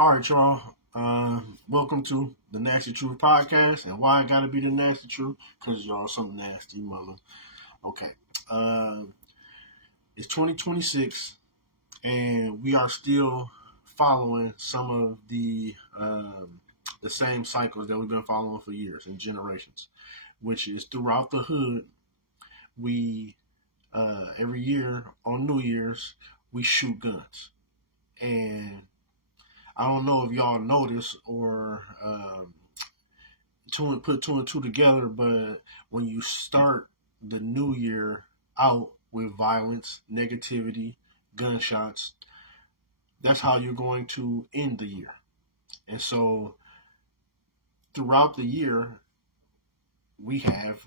All right, y'all. Welcome to the Nasty Truth podcast. And why I gotta be the Nasty Truth? Because y'all some nasty mother. Okay. Uh, it's 2026, and we are still following some of the same cycles that we've been following for years and generations, which is throughout the hood. We every year on New Year's we shoot guns, and I don't know if y'all notice or put two and two together, but when you start the new year out with violence, negativity, gunshots, that's how you're going to end the year. And so throughout the year, we have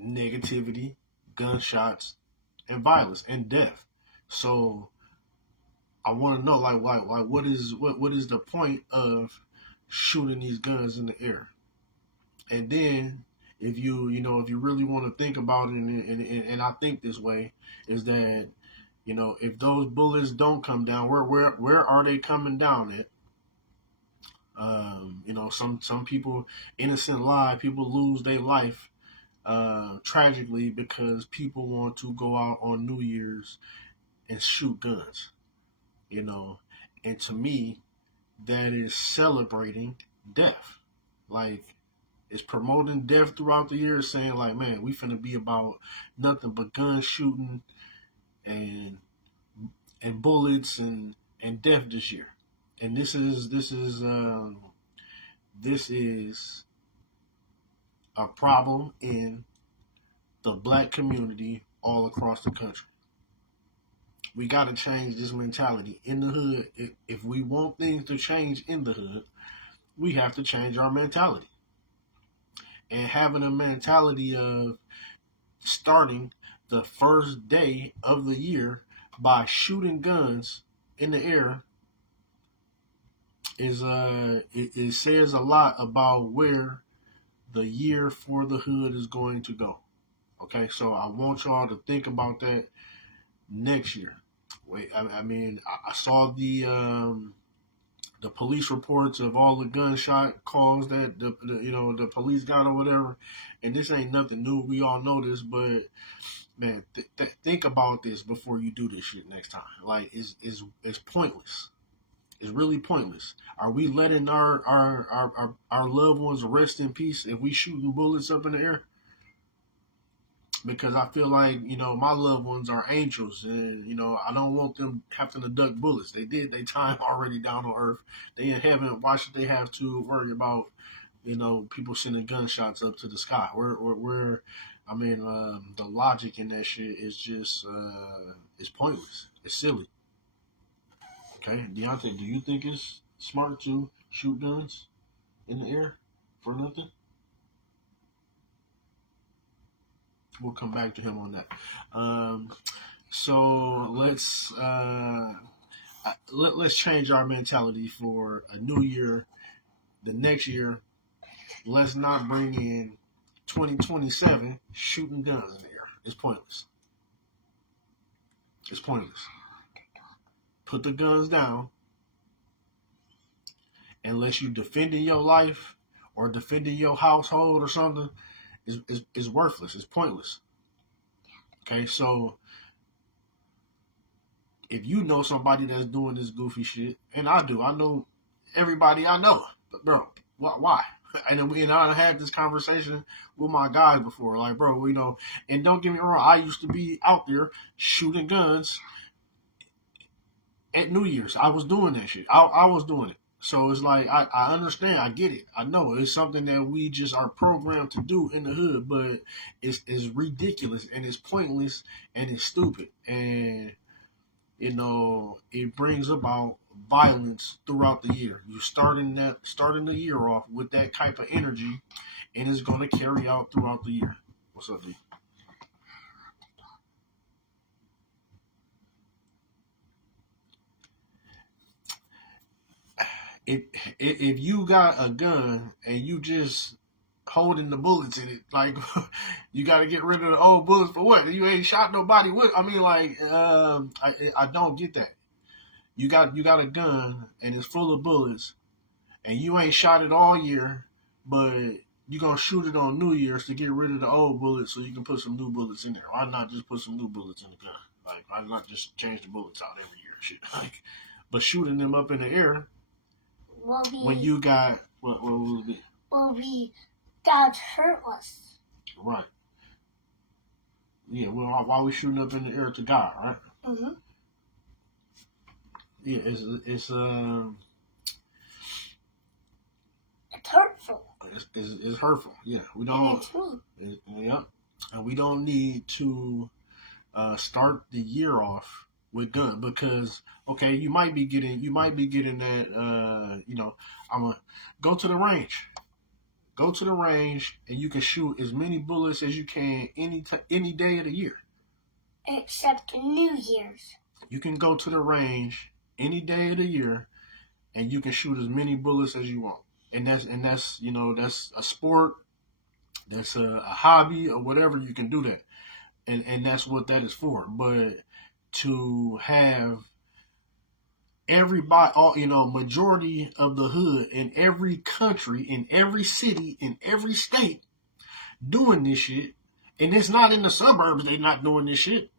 negativity, gunshots, and violence and death. So I want to know, like, what is the point of shooting these guns in the air? And then if you really want to think about it, and I think this way, is that if those bullets don't come down, where are they coming down at? Some people, innocent lives, people lose their life tragically because people want to go out on New Year's and shoot guns. You know, and to me, that is celebrating death. Like, it's promoting death throughout the year, saying like, man, we finna be about nothing but gun shooting and bullets and death this year. And this is a problem in the black community all across the country. We got to change this mentality in the hood. If we want things to change in the hood, we have to change our mentality. And having a mentality of starting the first day of the year by shooting guns in the air it says a lot about where the year for the hood is going to go. Okay, so I want y'all to think about that next year. Wait, I mean, I saw the police reports of all the gunshot calls that the police got or whatever, and this ain't nothing new. We all know this, but man, think about this before you do this shit next time. Like, it's pointless. It's really pointless. Are we letting our loved ones rest in peace if we shooting bullets up in the air? Because I feel like my loved ones are angels, and I don't want them having to duck bullets. They did their time already down on earth. They in heaven. Why should they have to worry about people sending gunshots up to the sky? Where I mean, the logic in that shit is just it's pointless. It's silly. Okay, Deontay, do you think it's smart to shoot guns in the air for nothing? We'll come back to him on that. So let's change our mentality for a new year. The next year, let's not bring in 2027 shooting guns in the air. It's pointless. It's pointless. Put the guns down unless you defending your life or defending your household or something. Is worthless. It's pointless. Okay, so if you know somebody that's doing this goofy shit, and I do, I know everybody I know, but bro, why? And I had this conversation with my guys before, like, bro, and don't get me wrong, I used to be out there shooting guns at New Year's. I was doing that shit. I was doing it. So it's like I understand, I get it. I know it's something that we just are programmed to do in the hood, but it's ridiculous and it's pointless and it's stupid. And it brings about violence throughout the year. You starting the year off with that type of energy, and it's gonna carry out throughout the year. What's up, D? if if you got a gun and you just holding the bullets in it, like you got to get rid of the old bullets for what? You ain't shot nobody with. I mean, like, I don't get that. You got a gun and it's full of bullets, and you ain't shot it all year, but you gonna shoot it on New Year's to get rid of the old bullets so you can put some new bullets in there. Why not just put some new bullets in the gun? Like, why not just change the bullets out every year? Shit, like, but shooting them up in the air when you got what will it be? Will be God's hurtless. Right. Yeah. Well, why we shooting up in the air to God, right? Mm-hmm. Yeah. It's hurtful. It's hurtful. Yeah. We don't. Yeah. And we don't need to start the year off with gun because okay, you might be getting that I'm gonna go to the range. Go to the range and you can shoot as many bullets as you can any day of the year. Except New Year's. You can go to the range any day of the year and you can shoot as many bullets as you want. And that's that's a sport, that's a hobby or whatever, you can do that. And that's what that is for. But to have everybody, majority of the hood in every country, in every city, in every state doing this shit, and it's not in the suburbs. They're not doing this shit.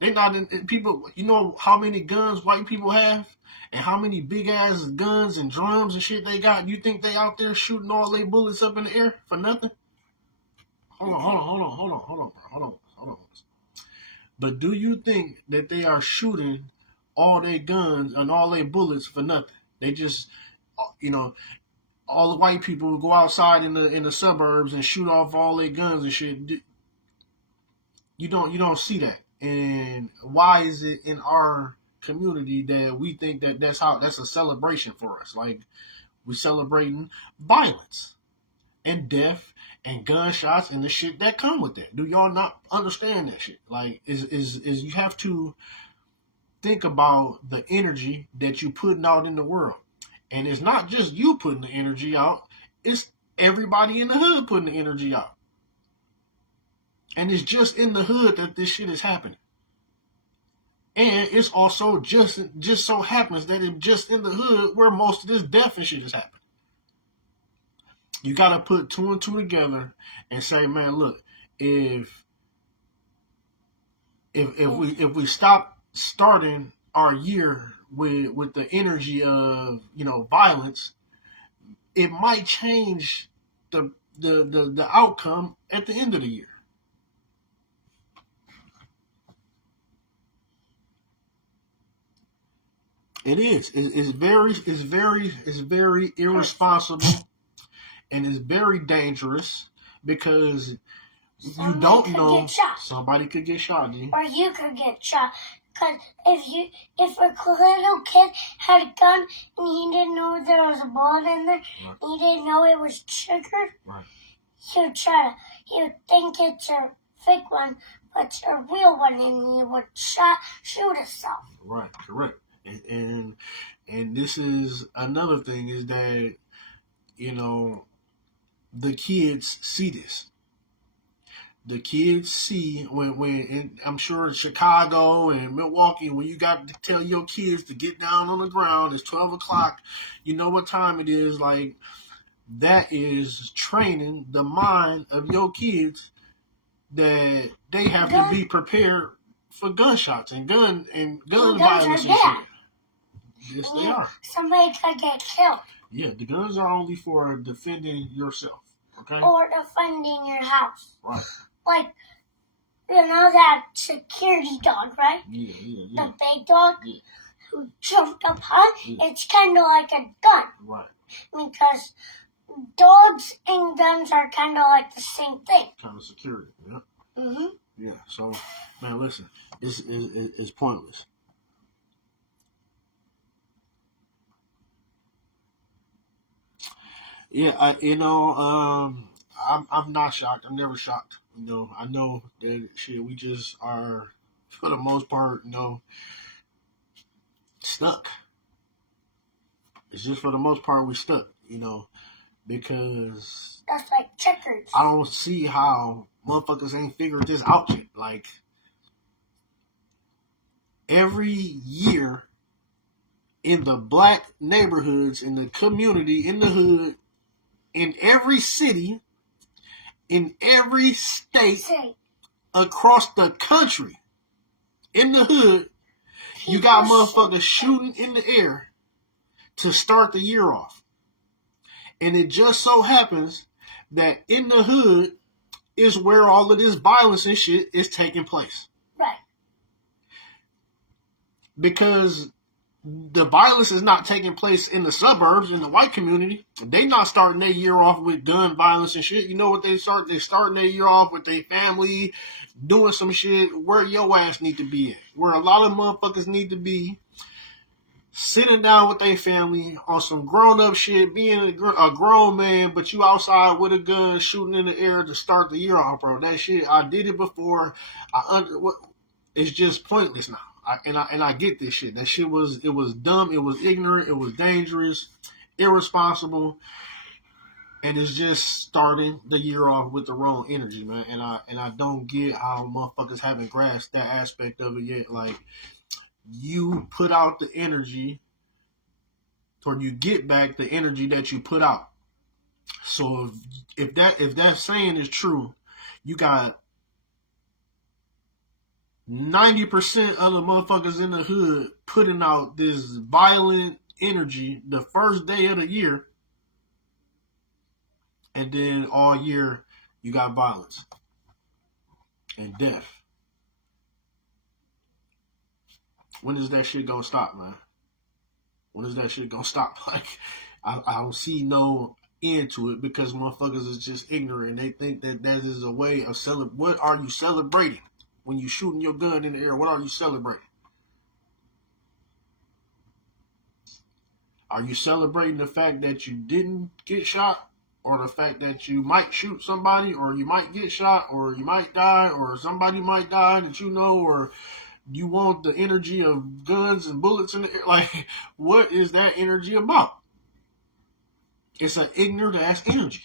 They're not in people. You know how many guns white people have, and how many big ass guns and drums and shit they got. You think they out there shooting all their bullets up in the air for nothing? Hold on. But do you think that they are shooting all their guns and all their bullets for nothing? They just, all the white people go outside in the suburbs and shoot off all their guns and shit. You don't see that. And why is it in our community that we think that that's a celebration for us? Like, we celebrating violence and death and gunshots and the shit that come with that. Do y'all not understand that shit? Like, is you have to think about the energy that you putting out in the world. And it's not just you putting the energy out, it's everybody in the hood putting the energy out. And it's just in the hood that this shit is happening. And it's also just so happens that it's just in the hood where most of this death and shit is happening. You gotta put two and two together and say, man, look, if we stop starting our year with the energy of violence, it might change the outcome at the end of the year. It is. It's very irresponsible, and it's very dangerous because you don't know somebody could get shot, or you could get shot. Because if a little kid had a gun and he didn't know there was a bullet in there, right, and he didn't know it was triggered, right, he'd think it's a fake one, but it's a real one, and he would shoot himself. Right, correct. And this is another thing is that the kids see this. The kids see when I'm sure in Chicago and Milwaukee, when you got to tell your kids to get down on the ground, it's 12 o'clock, you know what time it is, like, that is training the mind of your kids that they have to be prepared for gunshots and gun violence and shit. Yes, they are. Somebody could get killed. Yeah, the guns are only for defending yourself, okay? Or defending your house. Right. Like, that security dog, right? Yeah. The big dog who jumped up high. Yeah. It's kind of like a gun. Right. Because dogs and guns are kind of like the same thing. Kind of security, yeah. Mm-hmm. Yeah, so, man, listen, it's pointless. Yeah, I'm not shocked. I'm never shocked. I know that shit. We just are, for the most part, stuck. It's just for the most part we stuck. Because that's like checkers. I don't see how motherfuckers ain't figured this out yet. Like, every year in the black neighborhoods, in the community, in the hood, in every city, in every state, across the country, in the hood, you got motherfuckers shooting in the air to start the year off. And it just so happens that in the hood is where all of this violence and shit is taking place. Right. Because the violence is not taking place in the suburbs, in the white community. They not starting their year off with gun violence and shit. You know what they start? They starting their year off with their family, doing some shit where your ass need to be at. Where a lot of motherfuckers need to be. Sitting down with their family on some grown-up shit, being a grown man, but you outside with a gun shooting in the air to start the year off, bro. That shit, I did it before. It's just pointless now. I get this shit. That shit was dumb. It was ignorant. It was dangerous, irresponsible, and it's just starting the year off with the wrong energy, man. And I don't get how motherfuckers haven't grasped that aspect of it yet. Like, you put out the energy, or you get back the energy that you put out. So if that saying is true, you got 90% of the motherfuckers in the hood putting out this violent energy the first day of the year, and then all year you got violence and death. When is that shit gonna stop, man? When is that shit gonna stop? Like, I don't see no end to it, because motherfuckers is just ignorant. They think that is a way of celebrating. What are you celebrating when you shooting your gun in the air? What are you celebrating? Are you celebrating the fact that you didn't get shot, or the fact that you might shoot somebody, or you might get shot, or you might die, or somebody might die that you know, or you want the energy of guns and bullets in the air? Like, what is that energy about? It's an ignorant ass energy.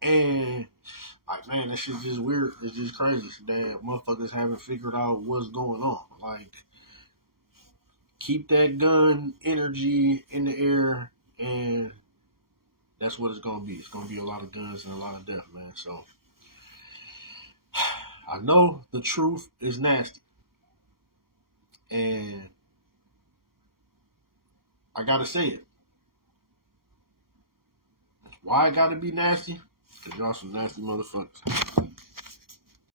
And, like, man, that shit's just weird. It's just crazy that motherfuckers haven't figured out what's going on. Like, keep that gun energy in the air, and that's what it's gonna be. It's gonna be a lot of guns and a lot of death, man. So, I know the truth is nasty. And I gotta say it. Why it gotta be nasty? Because y'all some nasty motherfuckers.